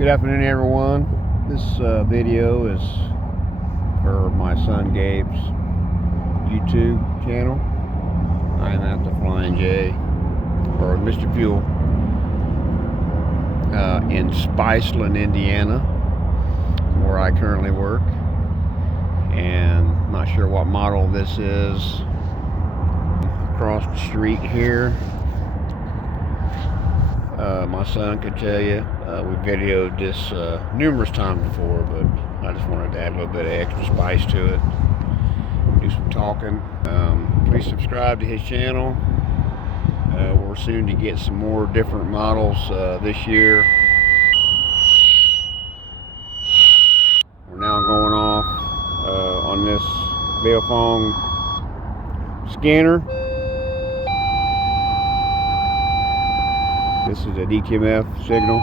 Good afternoon, everyone. This video is for my son Gabe's YouTube channel. I am at the Flying J, or Mr. Fuel, in Spiceland, Indiana, where I currently work. And I'm not sure what model this is. Across the street here, my son could tell you. We videoed this numerous times before, but I just wanted to add a little bit of extra spice to it. Do some talking. Please subscribe to his channel. We're soon to get some more different models this year. We're now going off on this Beofong scanner. This is a DTMF signal.